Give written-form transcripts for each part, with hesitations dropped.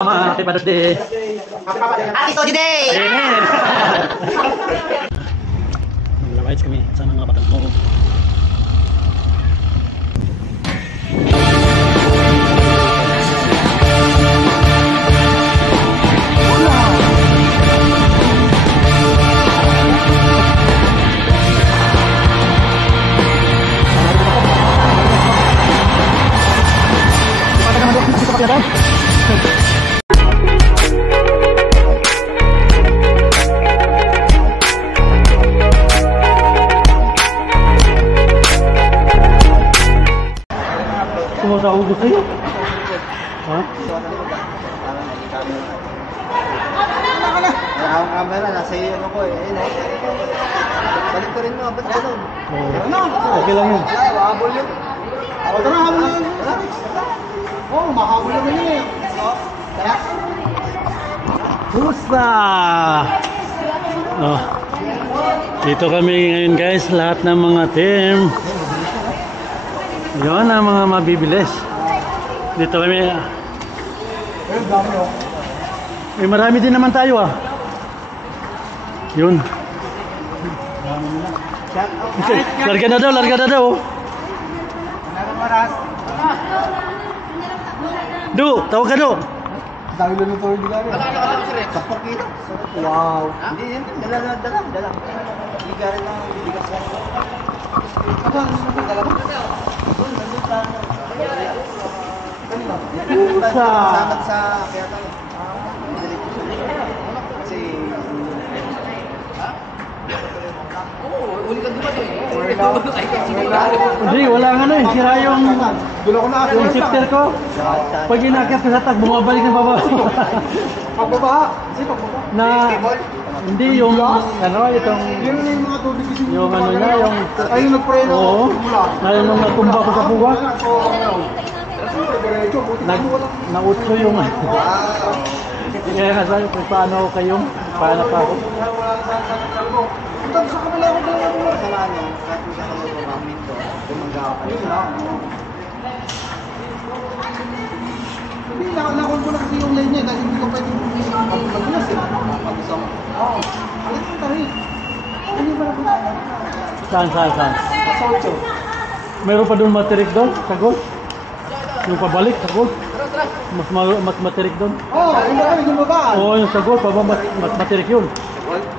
Happy birthday. Happy birthday! Nag-rides kami sa mga batang mo. Sumasahugod sa'yo? Ha? Ang camera, nasa iyo ano ko eh. Balik ko rin mo, ba't gano'n? Okay lang yun. Mahabol yun. Huwag ka na habol yun. Oo, mahabol naman yun eh. Kaya? Kumusta? Oh. Dito kami ngayon guys, lahat ng mga team. Yun ang mga mabibilis. Dito kami. Eh, marami din naman tayo ah. Yun. Larga na daw, larga na daw. Do, tawag ka do. Dami lang ito hindi gari. Sakpak kita. Wow. Hindi yan, dala. Hindi gari lang, bibigas lang. Aba, dala ba? Salamat sa kaya tayo. Kasi uli ka dumating. Hindi, wala nga na eh. Sira yung shifter ko. Pag inakyat ko sa tag, bumabalik ng baba. Pagbaba? Kasi pagbaba? Na, hindi yung, ano, itong, Yung mga tubig kasi yung ano niya, yung, ay yung nagpreno. oo, na yung natumba ko sa puwa. Nautso yung, kaya nga sabi, paano kayo, paano pa ako. Sa kabila ko pala ako kasalanan niya. Kahit mo sa kabila ko, mamin ko. Bumangga ako. Yun lang. Hindi, nakon ko na kasi yung line niya. Dahil hindi ko pwede magpulas eh. Mag-isa mo. Oo. Alit yung tahi. Hindi ba na po? Saan? Sa 8. Meron pa doon matirik doon, sa gold? Yung pabalik sa gold? Mas matirik doon? Oo, hindi kami gumabaan. Oo, yung sa gold, mas matirik yun.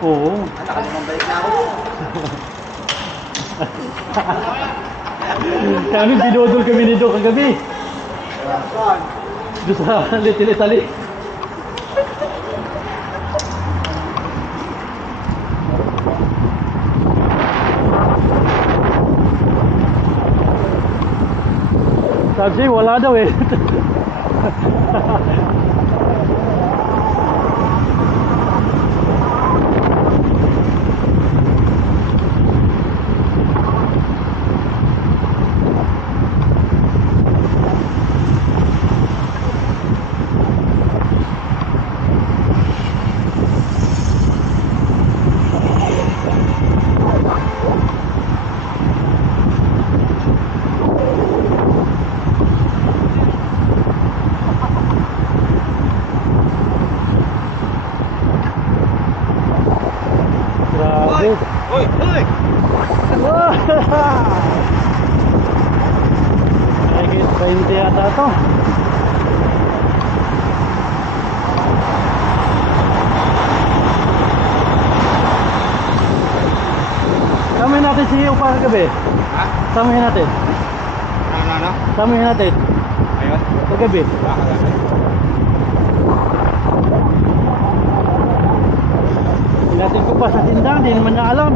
Oo. Nakalimang balik na ako. Kami dinodol kami nito kagabi. Saan? Doon sa Little-Italy. Sabi wala daw eh. Grabe. Hoy! Mahigit 20 yata ito. Samahin natin si Iyo para kagabi. Ha? Samahin natin. Ano? Samahin natin. Ayun. Kagabi. Natin ko pa sa tindahan, di naman na alam.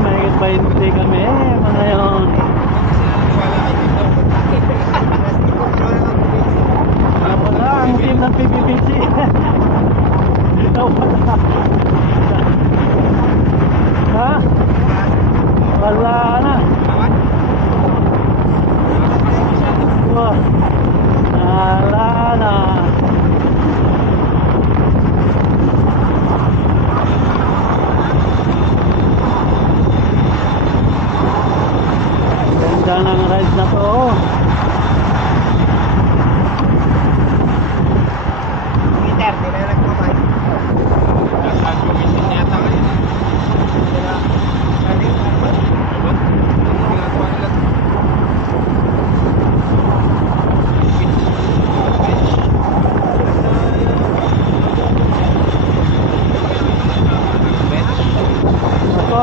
Mahigit 20 kami, mga yun.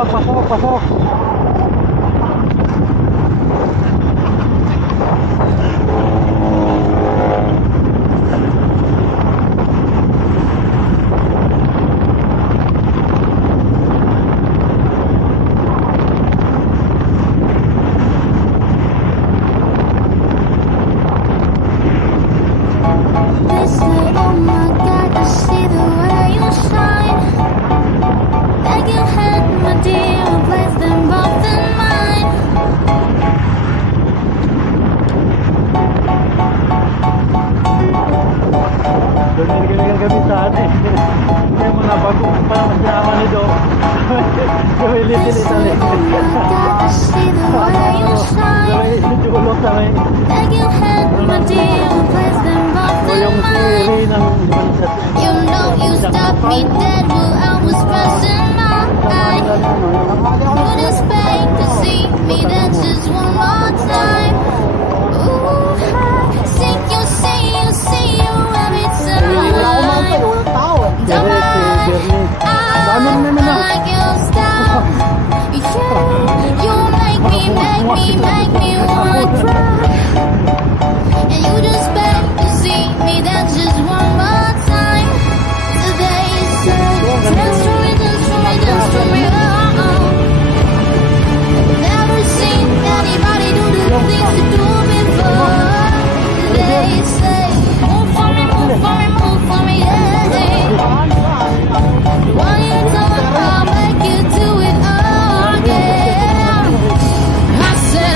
pasok, pasok. Kami sa atin. May mga bagong pa masama nito. Gawin-litin itali. Medyo ulok sa may. O yung siri ng bansat. You know you stopped me dead while I was passing my eye. Would expect to see me there just one more time. Ooh, I think you see you every time. Don't mind, I like your style. Yeah, you make me wanna cry. And you just beg to see me there just one more time. Today is so dance for me, dance for me, oh. Never seen anybody do the things you do before. Today is say, move for me, yeah. One you talk, I'll make you do it all again. I said,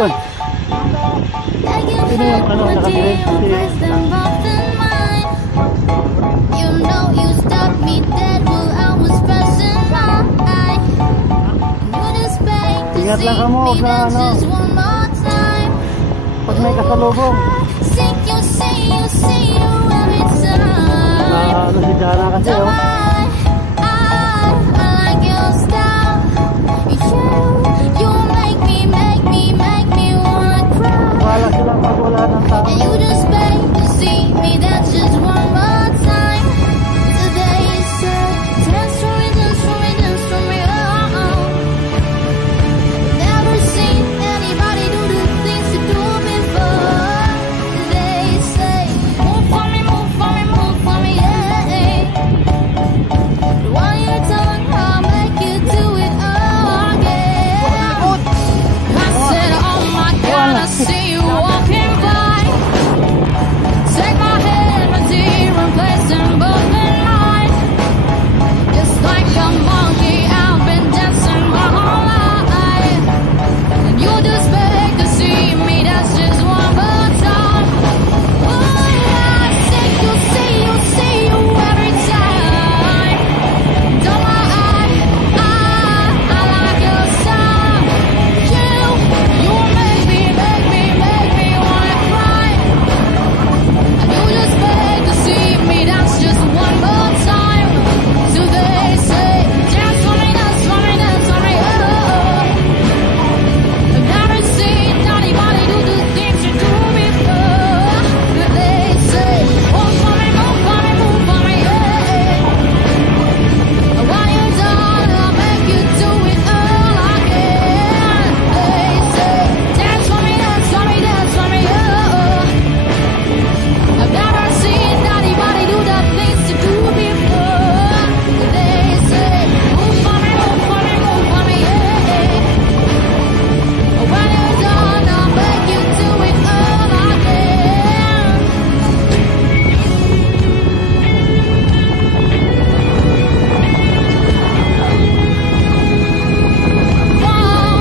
yun? Like you Sino yung ano, my nakakilig? dear, place them both in mine. You know you stopped me dead while I was passing by. You just beg to Ingat see lang ka mo, me huwag na dance ano. just one more time. Pag may kasalubong. Think you see you every time. Na ano si Jana kasi Don't oh. mind, I like your style. You make me wanna cry. Wala sila pag wala ng tao. And you just beg to see me dance just one more time. Today you say, dance for me, dance for me, dance for me, oh, oh. Never seen anybody do the things you do before. Today you say, move for me, move for me, move for me, yeah. While you're done, I'll make you do it all again. I said, oh my God, I see you walking by. Take my hand, my dear, and place them both in mine. Just like a monkey, I've been dancing my whole life. And you just beg to see me dance just one more time. Oh, I think you see you every time. Don't mind, I like your style. You make me wanna cry. And you just beg to see me dance just one more time. So they say, dance for me, dance for me, dance for me, oh. I've never seen anybody do the things you do before. They say, move for me, move for me, move for me, yeah. When you're done, I'll make you do it all again. They say, dance for me, dance for me, dance for me, oh. I've never seen anybody do the things you do before. They say, move for me, move for me, move for me, yeah. When you're done, I'll make you do it all again. Whoa,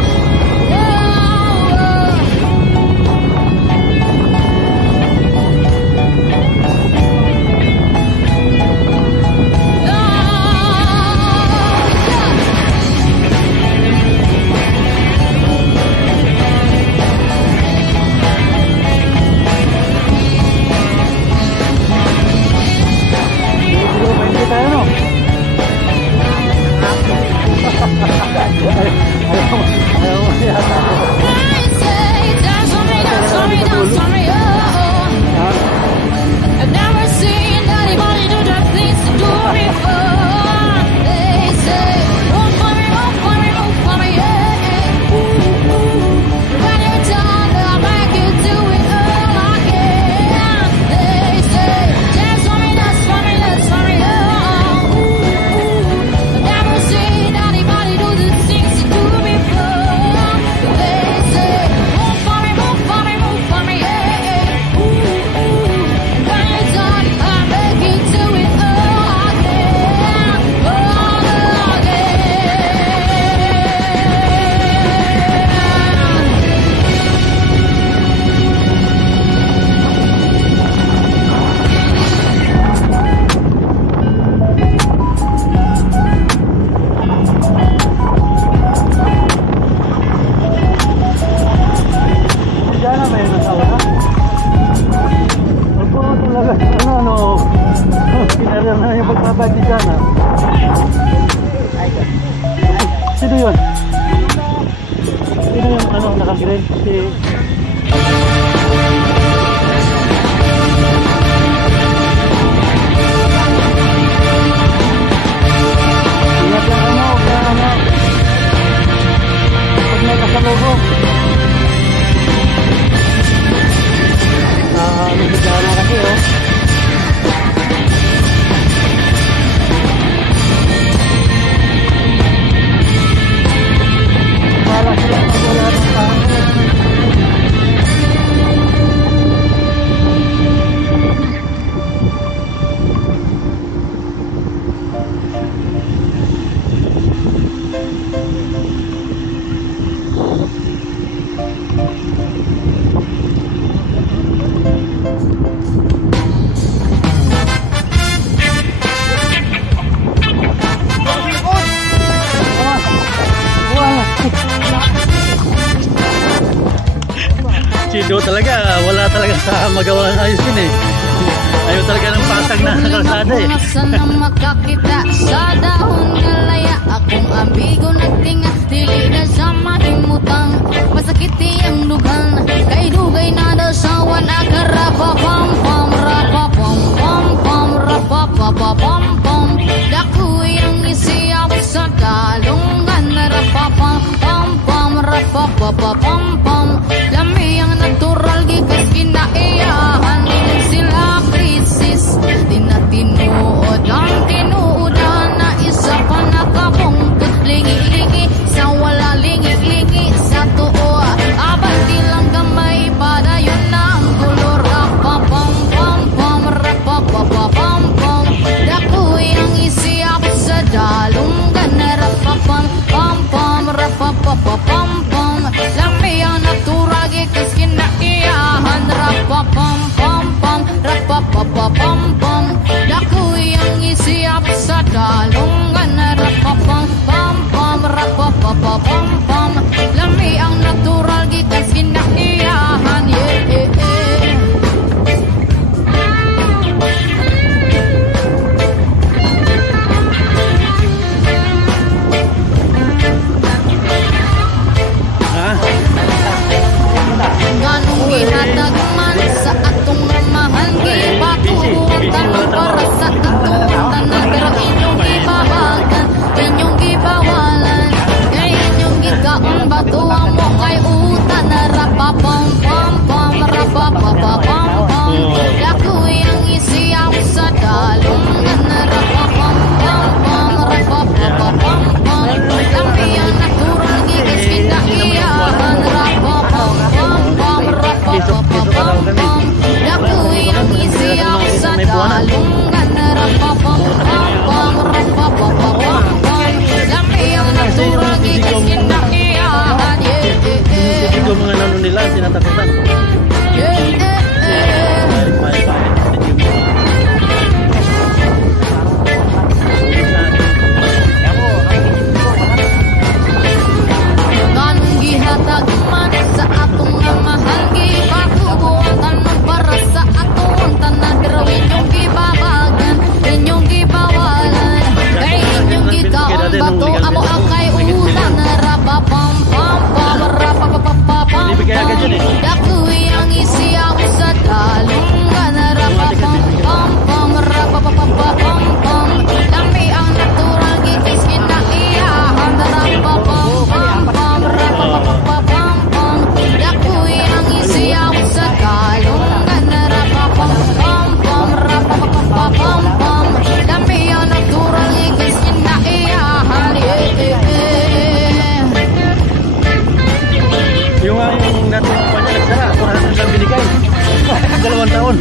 Siguro pa hindi tayo no? Ayaw mo yata. They say, dance for me, dance for me, dance for me, oh. I've never seen anybody do the things you do before. They say, move for me, move for me, move for me, yeah. When you're done, I'll make you do it all again. They say, dance for me, dance for me, dance for me, oh. I've never seen anybody do the things you do before. They say, move for me, move for me, move for me, yeah. When you're done, I'll make you do it all again, all again. Si Jana may nasawa na? Ako talaga, kinarya na yung pagkabag ni Jana. Sino yun? Sino yung nakagrade? Si... Ingat lang pag may kasalubong. Si Jana kasi oh. Wala sila pag wala ng tao. Si Do talaga, wala talaga sa magawa ng ayos yun eh. Ayaw talaga ng patag na kalsada eh. Sana makakita sa dahon na laya. Akong amigo nagtinga, dili na sa mahimutang. Masakit iyang lugan, kay dugay na daw sawan. Akarapapam pam, rapapam pam pam, rapapapam pam. Daku iyang isiyap sa dalungan. Rapapam pam pam, rapapapam pam. Lami ang natural gikas kinaiyahan. Sila krisis, di na tinuod ang tinuudan na isa pa nakabungkot. Lingi-lingi sa wala, lingi-lingi sa tuo. Abang lang gamay, padayon na ang kulor. Rapapam pam pam, rapapapam pam. Dakoy ang isiyap sa dalunggan. Rapapam pam pam, rapapapam pam. Lami ang natural gikas kinaiyahan. Rapapam pam pam, rapapapam pam. Dakoy ang isiyap sa dalungan. Rapapam pam pam, rapapapam pam. Lami ang natural gikas kinaiyahan. Yeah. Ganong ginatag man sa atong mahal, gipaturuan tanong para sa ituan tanan. Pero inyong gibabagan, inyong gibawalan, kay inyong gikaon batuan mo kay utan. Rapapam pam pam, rapapapam pam. Dakoy ang isiyang sa dalungan. Rapapam pam pam, rapapapam pam. Lampi ang natural gigas kinaiyahan. Rapapam pam pam, rapapapam pam. Dakoy ang isiyang sa dalungan. Rapapam pam pam, rapapapam pam. Lampi ang natural gigas kinaiyahan. Ito mga nano nila, tinatakutan. Ganong gihatag man sa atong mahal, gipatubuan tanong para sa atong tanan. Pero inyong gibabagan, inyong gibawalan, kay inyong gikaon bato amo ang kay utan. Rapapam pam pam, rapapapapam pam. Dakoy ang isiyaw sa dalungan. Rapapam pam pam, rapapapapam pam. Lami ang natural gigas kinaiyahan. Rapapam pam pam, rapapapapam pam. Dakoy ang isiyaw sa dalungan. Rapapam pam pam, rapapapapam pam. Lami ang natural gigas kinaiyahan. Yung dating pa niya nagsara, 400 lang binigay. 2 taon.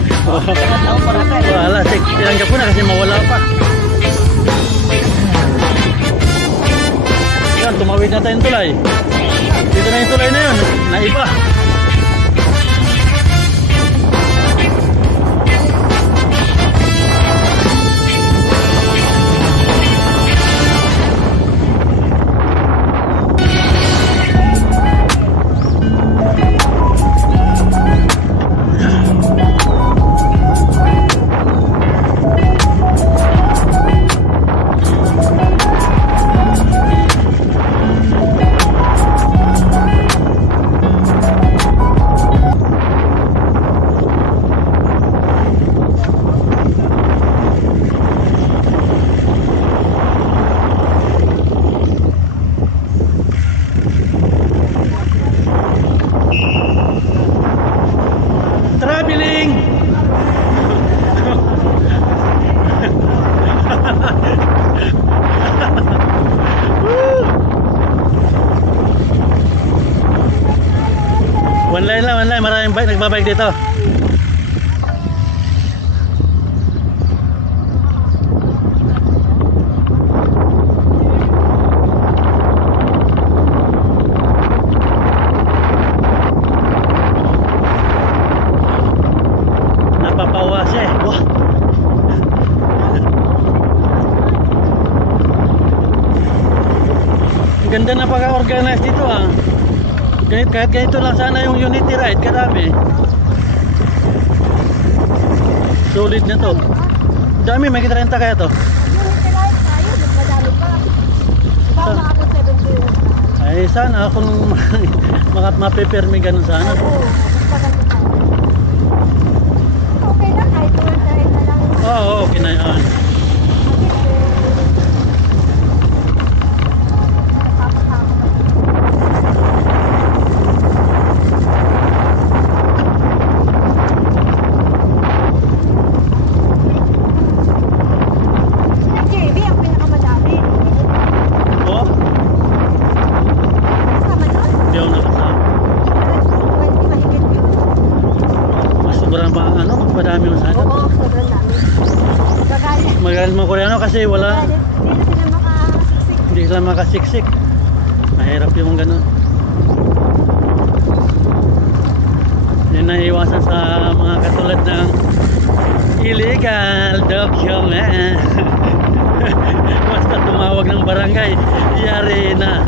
Wala, tinanggap ko na kasi mawala pa. Yan, tumawid na tayong tulay. Dito na yung tulay na yun, naiba. Traveling! One line lang, maraming bike, nagbabike dito. Napapawa siya eh. Wow. Ang ganda na pagka-organize dito ah. Kahit ganito lang sana yung Unity ride, kadami. Sulit na to. Dami, may kitarenta kaya to. Unity light tayo, mas madami pa. Diba makaka 70 Ay, sana kung mapipermi ganun sana. Oo, mas maganda tayo. Okay lang, kahit tuwag tayo na lang. Oo, okay na yan. Magaling mga Koreano kasi wala, hindi sila makasiksik. Mahirap yung ganun. Yan na iwasan sa mga katulad ng illegal document. Basta tumawag ng barangay, yari na.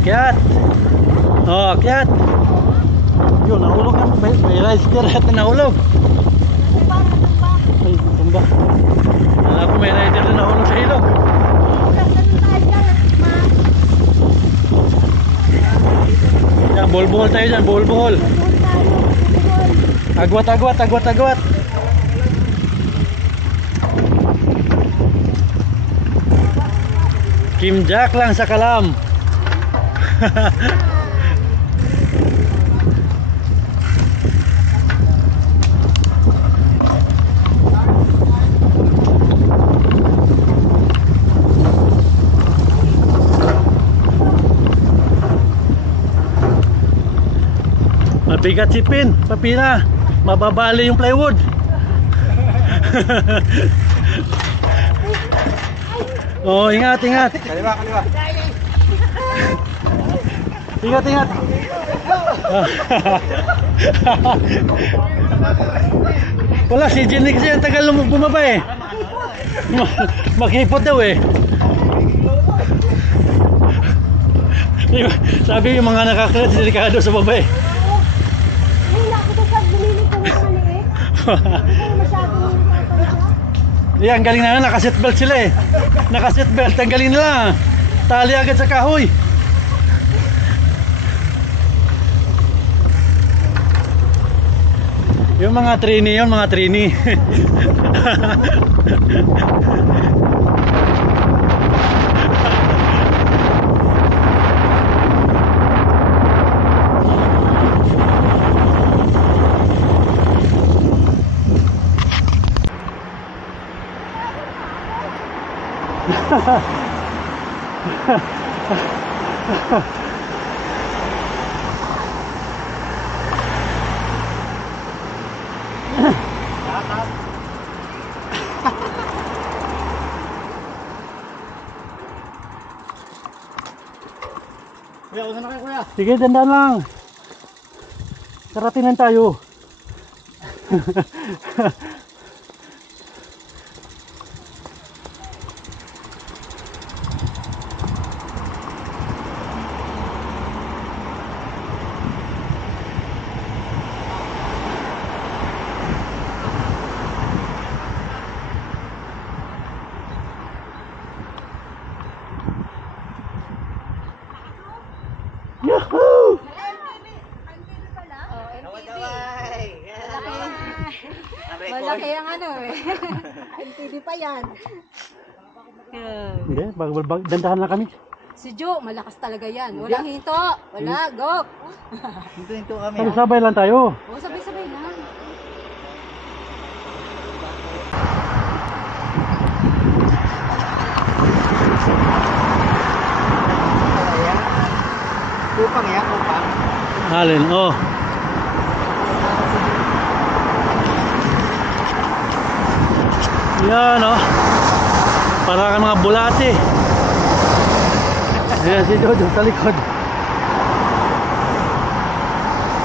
Akyat. Oh, akyat. Yun, nahulog na. May rice car at nahulog. Ay, tumba. Wala ko may rider na nahulog sa ilog. Yan, buhol-buhol tayo dyan, buhol-buhol. Agwat, agwat, agwat, agwat. Kim Jack lang sa kalam. Mabigat si Pin, Papina. Mababali yung plywood. Oh, ingat, ingat. Kaliwa, kaliwa. Ingat, ingat. Wala, si Jenny kasi ang tagal bumaba eh. Maghipot daw eh. Sabi yung mga nakakalat, delikado sa baba eh. Wala ako doon sa bumili ko ng maliit. Hindi masyadong papansya. Yan, galing na, naka-seatbelt sila eh. Naka-seatbelt, ang galing nila. Tali agad sa kahoy. Yung mga trainee yun, mga trainee. Kuya, una na kayo kuya. Sige, dandan lang. Karating tayo. Yahoo! Malaki ang ano eh. NTV pa yan. Hindi, dandahan lang kami. Si Jo, malakas talaga yan. Walang hinto. Wala, go. Hinto kami. Sabay lang tayo. O, sabay-sabay na. Kupang yan, kupang. Alin, oh. Yan, oh. Para kang mga bulate. Ayan si Jojo sa likod.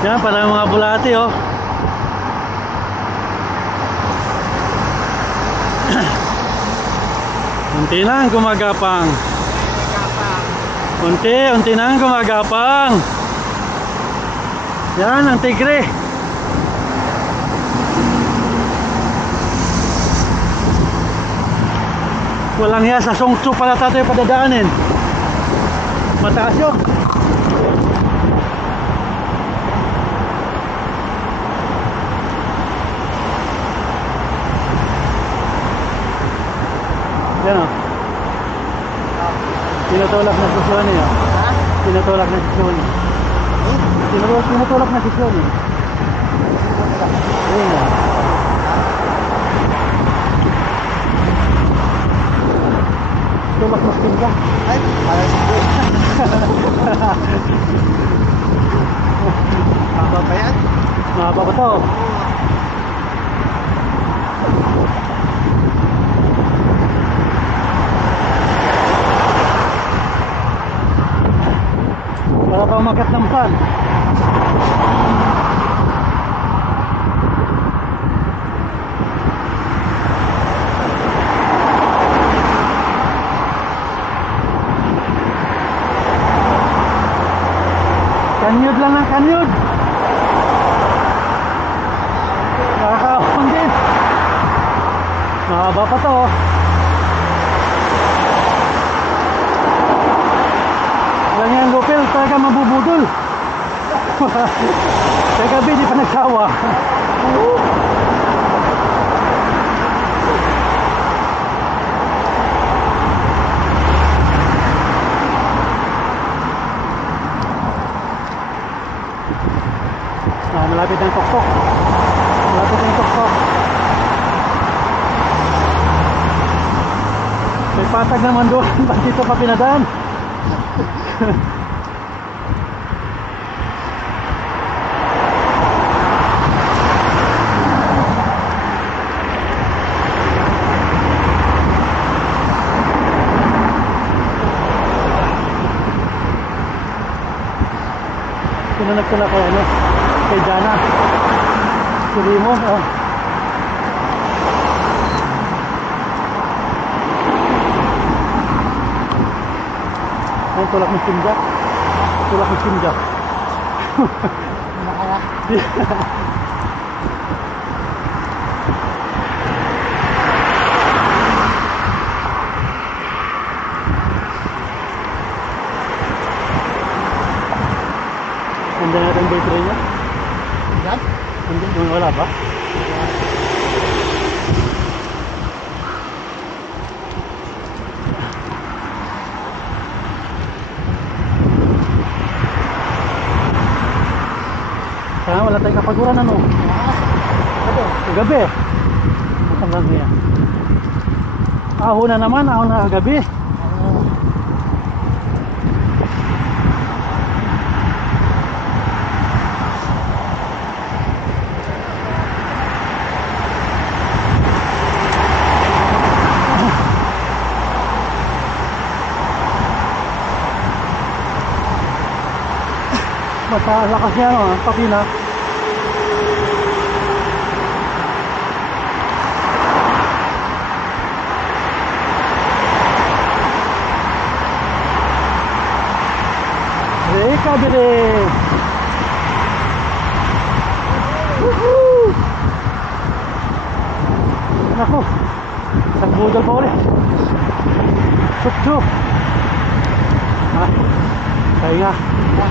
Yan, para kang mga bulate, oh. Unti lang gumagapang. Unti lang gumagapang. Yan ang tigre. Walang hiya, sa Songtsu pala tayo padadaanin. Mataas yun. Yan o. Tinutulak na si Sony o. Tinutulak na si Sony. Tinutulak na si Sony. Ayun o. Tulak mas pinka. Ay, parang siguro. Mahaba pa yan? Mahaba pa to. Para pa umakyat ng pan. Kanyod lang ang kanyod. Nakakaahon din. Mahaba pa to. Alam niya ang lupil, talaga mabubudol. Sa gabi di pa nagsawa. Malapit ang tuktok. Malapit ang tuktok. May patag naman doon. Ba't dito pa pinadaan? Sinunod ko na kay ano? Kay Jana. Sili mo, oh. Ang tulak ng simja. Tulak ng simja. Nakala. Nandiyan natin yung battery niya. Yan? Nandiyan, wala ba? Kaya wala tayong kapaguran ano? Gabi. Matang gabi yan. Ahon na naman, ahon na gabi. Lakas niya, ang papina. Reka dire. Woohoo! Nako, isang budol pa ulit. Chup-chup. Kaya nga.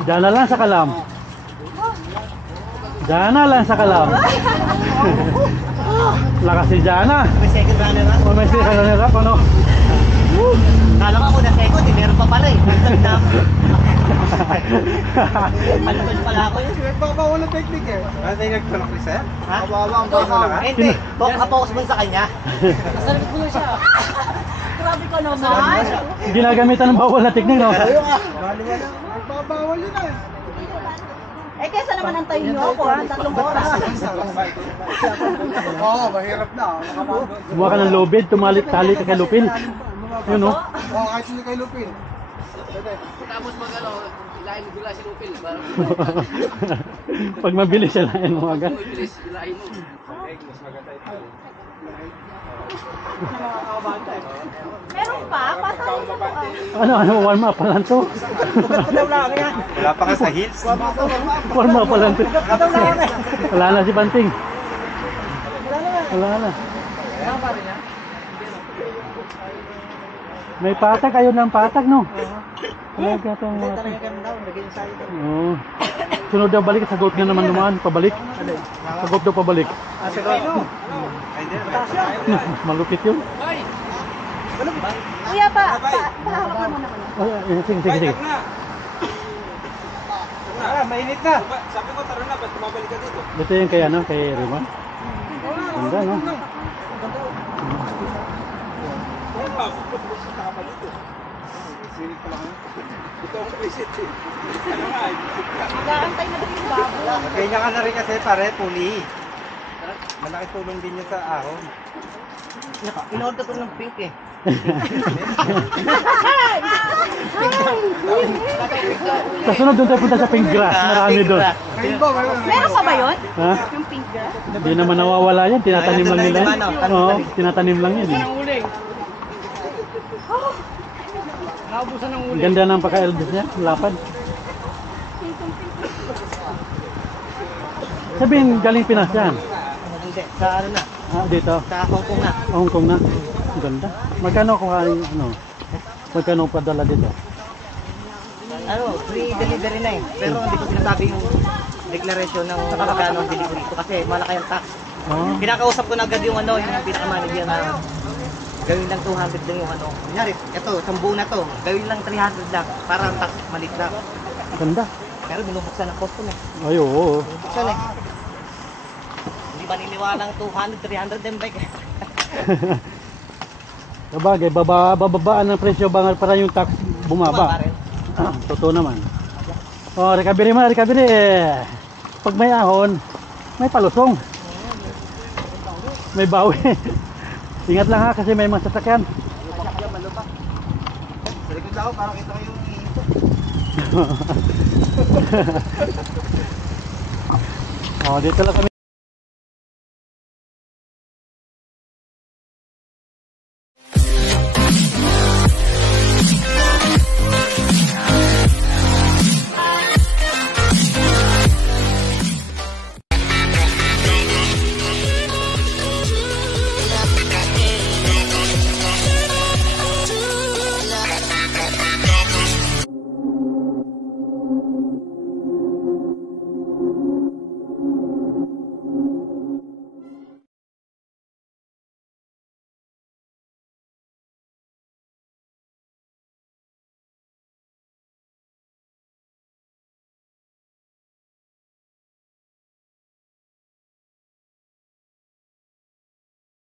Diyan na lang sa Kalam. Diyan na lang sa Kalam. Lakas si Jana. May second runner up. O may second runner up, ano? Kala ko ako na second, meron pa pala eh. Palagod pala ako yun. Nagbabawal ng technique eh. Ano tayo nagtulak ni sir? Ha? Kawawa ang bawal ka? Hindi, focus mo sa kanya. Masarap ko siya. Grabe ka naman. Ginagamitan ng bawal na technique, no? Nagbabawal yun eh. Eh, kesa naman antayin niyo ako, 3 oras. Oo, mahirap na. Buha ka ng lobid, tali ka kay Lupin. Yun, no? Oo, kahit hindi kay Lupin. Tapos mag ano, ilahin mo bila si Lupil. Pag mabilis siya lang mo agad. Bilis, ilahin mo. Meron pa? Pasawin ko pa. Ano, warm up pa lang to. Wala pa ka sa hills. Warm up pa lang to. Wala na si Banting. Wala na. May patag, ayaw ng patag, no? Talaga itong mga... Oo. Sunod daw balik, sagot nga naman naman, pabalik. Sagot daw pabalik. Malupit yun. Kuya pa, pahawak naman naman. Oh, sige. Mainit na. Sabi ko, tara na, ba't tumabalik ka dito? Ito yung kay ano, kay Riman. Ganda, no? Ito ang visit eh. Ano nga, Mag-aantay na din yung babo. kanya ka na rin kasi pare, puli. Malaki tulong din yun sa ahon. In-order ko ng pink eh. Sa sunod doon tayo punta sa pink grass. Marami doon. Rainbow, Meron pa ba yun? Ha? Yung pink grass? Hindi naman nawawala yan. Tinatanim lang nila yan. Oo, tinatanim lang yan. Eh. Ang ganda ng paka-elvis niya. Lapad. Sabihin, galing Pinas yan. Hindi, sa ano na, Ah, dito. sa Hong Kong na. Hong Kong na. Ang ganda. Magkano kung ano? Magkano padala dito? Ano, free delivery na eh. Pero hindi ko sinasabi yung declaration ng magkano ang delivery ko kasi malaki ang tax. Oh. Kinakausap ko na agad yung ano, yung pinaka-manager na gawin lang 200 lang yung ano. Kunyari, ito, isang buo na to. Gawin lang 300 lang para ang tax malit lang. Ganda. Pero binubuksan ng custom eh. Ay, oo. Binubuksan eh. Hindi maniniwalang 200, 300 din bike. Sabagay, bababaan ng presyo para yung tax bumaba. Rin. Totoo naman. Oh, recovery man, recovery. Pag may ahon, may palusong. May bawi. Ingat lang ha kasi may mga sasakyan. Sa likod lang ako, parang kita ko yung iito. Oh, dito lang kami.